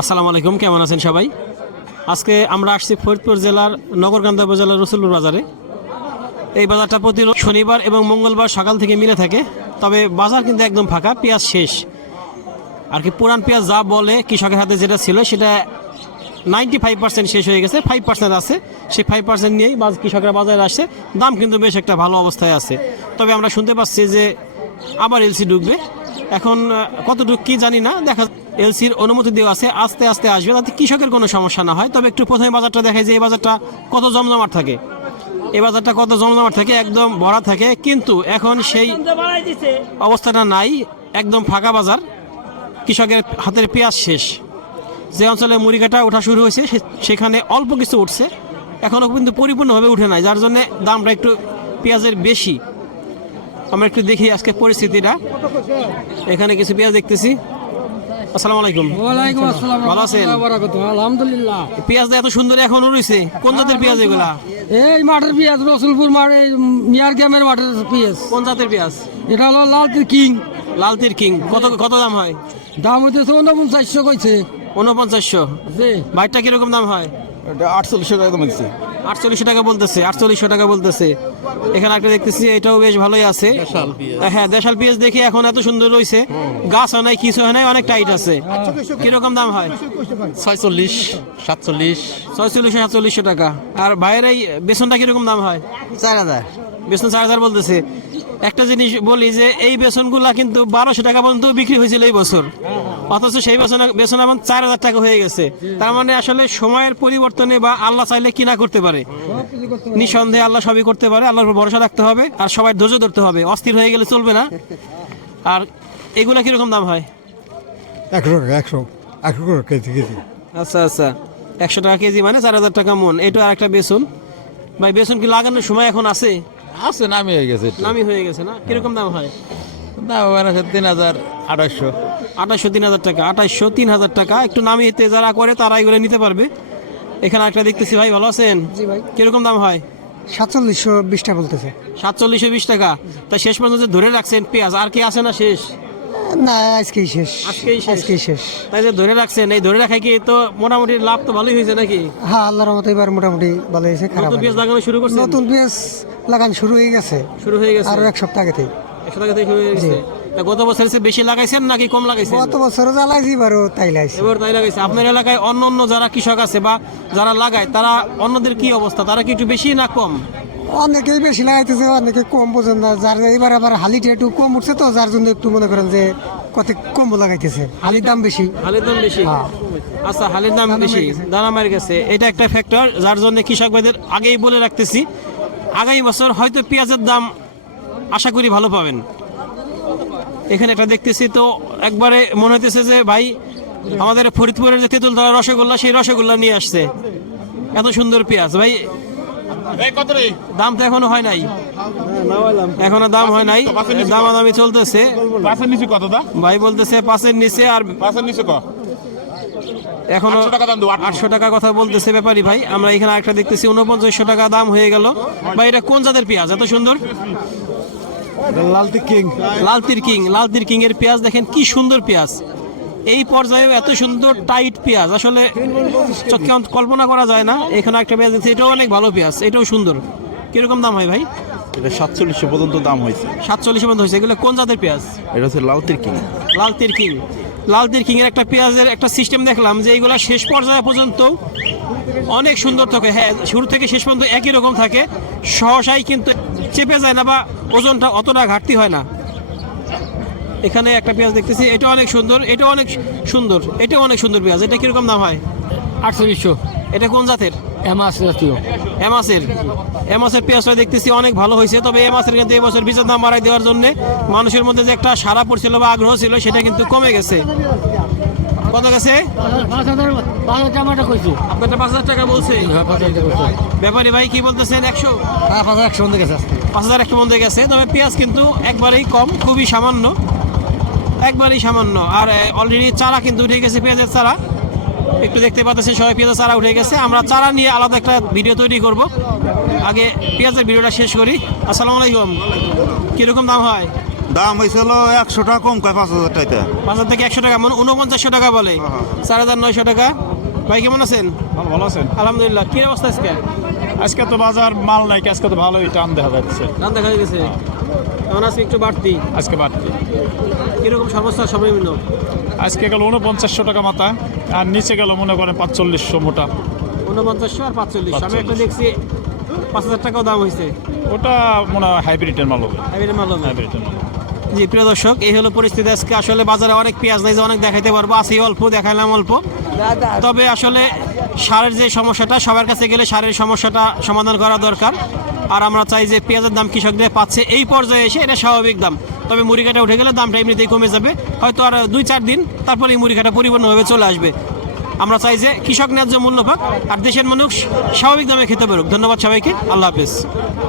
আসসালামু আলাইকুম, কেমন আছেন সবাই? আজকে আমরা আসছি ফরিদপুর জেলার নগরকান্দা উপজেলার রসুলপুর বাজারে। এই বাজারটা প্রতি শনিবার এবং মঙ্গলবার সকাল থেকে মিলে থাকে, তবে বাজার কিন্তু একদম ফাঁকা, পেঁয়াজ শেষ। আর কি পুরান পেঁয়াজ যা বলে কৃষকের হাতে যেটা ছিল সেটা 95% শেষ হয়ে গেছে, 5% আছে। সেই 5% নিয়েই কৃষকরা বাজারে আসছে। দাম কিন্তু বেশ একটা ভালো অবস্থায় আছে। তবে আমরা শুনতে পাচ্ছি যে আবার এলসি ঢুকবে। এখন কতটুকু কি জানি না, দেখা এলসির অনুমতি দেওয়া আছে, আস্তে আস্তে আসবে, যাতে কৃষকের কোনো সমস্যা না হয়। তবে একটু প্রথমে বাজারটা দেখায় যে এই বাজারটা কত জমজমাট থাকে। এই বাজারটা কত জমজমাট থাকে, একদম ভরা থাকে, কিন্তু এখন সেই অবস্থাটা নাই, একদম ফাঁকা বাজার। কৃষকের হাতের পেঁয়াজ শেষ। যে অঞ্চলে মুড়ি কাটা ওঠা শুরু হয়েছে সেখানে অল্প কিছু উঠছে, এখনও কিন্তু পরিপূর্ণভাবে উঠে নাই, যার জন্য দামটা একটু পেঁয়াজের বেশি। আমরা একটু দেখি আজকে পরিস্থিতিটা। এখানে কিছু পেঁয়াজ দেখতেছি। আসসালামু আলাইকুম। ওয়ালাইকুম আসসালাম। ভালো আছেন? আলহামদুলিল্লাহ। পেঁয়াজটা এত সুন্দর এখনো রয়েছে, কোন জাতের পেঁয়াজ এগুলা? এই মাঠের পেঁয়াজ, রসুলপুর মাঠের মিয়ার গ্রামের মাঠের পেঁয়াজ। কোন জাতের পেঁয়াজ? এটা হলো লাল কিং। লালতির কিং। কত কত দাম হয়? দাম হইতেছে 4900 কইছে। 4900। জি। বাইটটা কিরকম দাম হয়? এটা 4800 টাকা দাম দিচ্ছে। 4800 টাকা বলতেছে, 4800 টাকা বলতেছে। এখানে একটা দেখতেছি, এটাও বেশ ভালোই আছে। হ্যাঁ, দেশাল পেঁয়াজ দেখি এখন এত সুন্দর রয়েছে, গাছ হয় নাই, কিছু হয় নাই, অনেক টাইট আছে। কিরকম দাম হয়? 46 47 4600 টাকা। আর ভাইয়ের এই বেসনটা কিরকম দাম হয়? 4000। বেসন 4000 বলতেছে। একটা জিনিস বলি যে এই বেসনগুলা কিন্তু 1200 টাকা পর্যন্ত বিক্রি হয়েছিল এই বছর, অথচ সেই বেসন এখন 4000 টাকা হয়ে গেছে। তার মানে আসলে সময়ের পরিবর্তনে বা আল্লাহ চাইলে কি না করতে পারে, নিঃসন্দেহে আল্লাহ সবই করতে পারে। আল্লাহর উপর ভরসা রাখতে হবে আর সবাই ধৈর্য ধরতে হবে, অস্থির হয়ে গেলে চলবে না। আর এগুলা কিরকম দাম হয়? 100 করে কেজি কেজি। আচ্ছা আচ্ছা, 100 টাকা কেজি মানে 4000 টাকা মন। এটা আর একটা বেসন। ভাই বেসন কি লাগানোর সময় এখন আছে? আছে, নামি হয়ে গেছে। নামি হয়ে গেছে না? কিরকম দাম হয়? দাম মানে 3800 3000 টাকা। 3000 টাকা। একটু নামিতে যারা করে তারা এগুলো নিতে পারবে। এখানে একটা দেখতেছি। ভাই ভালো আছেন? জি ভাই। কিরকম দাম হয়? 4720 টাকা বলতেছে। 4720 টাকা। তা শেষ পর্যন্ত যে ধরে রাখছেন পেঁয়াজ, আর কি আছে না শেষ? না, আজকেই শেষ। আজকেই শেষ। তাই যে ধরে রাখছেন, এই ধরে রাখাই কি তো মোটামুটি লাভ তো ভালোই হয়েছে নাকি? হ্যাঁ, আল্লাহর রহমতে এবার মোটামুটি ভালো হয়েছে, খারাপ নতুন হয়নি। পেঁয়াজ লাগানো শুরু করছেন? নতুন পেঁয়াজ লাগানো শুরু হয়ে গেছে আর 1 সপ্তাহ আগে থেকে। 100 টাকা থেকে শুরু হয়ে গেছে। তা গত বছর বেশি লাগাইছেন নাকি কম লাগাইছেন? গত বছর জ্বালাইছি, এবারও তাই লাগাইছি। এবার তাই লাগাইছে। আপনার এলাকায় অন্য অন্য যারা কৃষক আছে বা যারা লাগায়, তারা অন্যদের কি অবস্থা? তারা কি একটু বেশি না কম? অনেকেই বেশি লাগাইতেছে, অনেকে কম বোঝেন না। যার এবার আবার হালিটা একটু কম উঠছে, তো যার জন্য একটু মনে করেন যে কত কম লাগাইতেছে। হালির দাম বেশি। হালের দাম বেশি। হ্যাঁ। আচ্ছা, হালের দাম বেশি, দানা মার গেছে, এটা একটা ফ্যাক্টর, যার জন্য কৃষক ভাইদের আগেই বলে রাখতেছি, আগামী বছর হয়তো পেঁয়াজের দাম আশা করি ভালো পাবেন। এখানে একটা দেখতেছি, তো একবারে মনে হইতেছে যে ভাই আমাদের ফরিদপুরের যে তেঁতুলতলা রসগোল্লা, সেই রসগোল্লা নিয়ে আসছে। এত সুন্দর পেঁয়াজ ভাই। দাম তো এখনো হয় নাই, এখনো দাম হয় নাই, দামাদামি চলতেছে। পাঁচের নিচে কত দা? ভাই বলতেছে 5-এর নিচে, আর পাঁচের নিচে কত? এখনো 800 টাকা দাম দেবো, 800 টাকা কথা বলতেছে ব্যাপারী ভাই। আমরা এখানে একটা দেখতেছি 4900 টাকা দাম হয়ে গেল। ভাই এটা কোন জাতের পেঁয়াজ এত সুন্দর? লালতি কিং। লালতির কিং এর পেঁয়াজ দেখেন কি সুন্দর পেঁয়াজ। এই পর্যায়ে এত সুন্দর টাইট পেঁয়াজ আসলে চোখে কল্পনা করা যায় না। এখানে একটা পেঁয়াজ দেখছি, এটাও অনেক ভালো পেঁয়াজ, এটাও সুন্দর। কিরকম দাম হয় ভাই? এটা 4700 পর্যন্ত দাম হয়েছে। 47 পর্যন্ত হয়েছে। এগুলো কোন জাতের পেঁয়াজ? এটা হচ্ছে লাউতির কিং। লালতির কিং এর একটা পেঁয়াজের একটা সিস্টেম দেখলাম যে এইগুলা শেষ পর্যায়ে পর্যন্ত অনেক সুন্দর থাকে। হ্যাঁ, শুরু থেকে শেষ পর্যন্ত একই রকম থাকে, সহসাই কিন্তু চেপে যায় না বা ওজনটা অতটা ঘাটতি হয় না। এখানে একটা পেঁয়াজ দেখতেছি, এটা অনেক সুন্দর, এটাও অনেক সুন্দর, এটাও অনেক সুন্দর পেঁয়াজ। এটা কিরকম দাম হয়? 4800। এটা কোন জাতের? এমাস জাতীয়। এমাসের পেঁয়াজটা দেখতেছি অনেক ভালো হয়েছে। তবে এমাসের কিন্তু এই বছর বীজের দাম বাড়াই দেওয়ার জন্য মানুষের মধ্যে যে একটা সাড়া পড়ছিল বা আগ্রহ ছিল, সেটা কিন্তু কমে গেছে। কত গেছে? 5000 টাকা কইছি। আপনারটা 5000 টাকা বলছে। ব্যাপারী ভাই কি বলতেছেন? 100? হ্যাঁ, 5100 মধ্যে গেছে। 5100 মধ্যে গেছে। তবে পেঁয়াজ কিন্তু একবারেই কম, খুবই সামান্য, একবারেই সামান্য। আর অলরেডি চারা কিন্তু উঠে গেছে, পেঁয়াজের চারা একটু দেখতে পাচ্ছেন সবাই, পেঁয়াজের চারা উঠে গেছে। আমরা চারা নিয়ে আলাদা একটা ভিডিও তৈরি করব, আগে পেঁয়াজের ভিডিওটা শেষ করি। আসসালামু আলাইকুম। কিরকম দাম হয়? দাম হয়েছিল 100 টাকা কম কয় 5,000 টাকা। বাজার থেকে 100 টাকা, মানে 4900 টাকা বলে, 4900 টাকা। ভাই কেমন আছেন? ভালো আছেন? আলহামদুলিল্লাহ। কি অবস্থা আজকে? আজকে তো বাজার মাল নাই, আজকে তো ভালোই টান দেখা যাচ্ছে। দাম দেখা গেছে এখন আজকে একটু বাড়তি। আজকে বাড়তি কিরকম সর্বোচ্চ সর্বনিম্ন? আজকে গেল 4900 টাকা মাথা, আর নিচে গেল মনে করেন 4500 মোটা। 4900 আর 4500। আমি একটা দেখছি 5000 টাকাও দাম হয়েছে। ওটা মনে হয় হাইব্রিডের মাল হবে। হাইব্রিডের মাল হবে। হাইব্রিডের মাল। জি প্রিয় দর্শক, এই হলো পরিস্থিতি আজকে। আসলে বাজারে অনেক পেঁয়াজ নাই যে অনেক দেখাইতে পারবো, আছে অল্প, দেখাইলাম অল্প। তবে আসলে সারের যে সমস্যাটা, সবার কাছে গেলে সারের সমস্যাটা সমাধান করা দরকার। আর আমরা চাই যে পেঁয়াজের দাম কৃষকদের পাচ্ছে এই পর্যায়ে এসে, এটা স্বাভাবিক দাম। তবে মুড়ি কাটা উঠে গেলে দামটা এমনিতেই কমে যাবে, হয়তো আর 2-4 দিন, তারপরে এই মুড়ি কাটা পরিপূর্ণভাবে চলে আসবে। আমরা চাই যে কৃষক ন্যায্য মূল্য পাক আর দেশের মানুষ স্বাভাবিক দামে খেতে পারুক। ধন্যবাদ সবাইকে, আল্লাহ হাফেজ।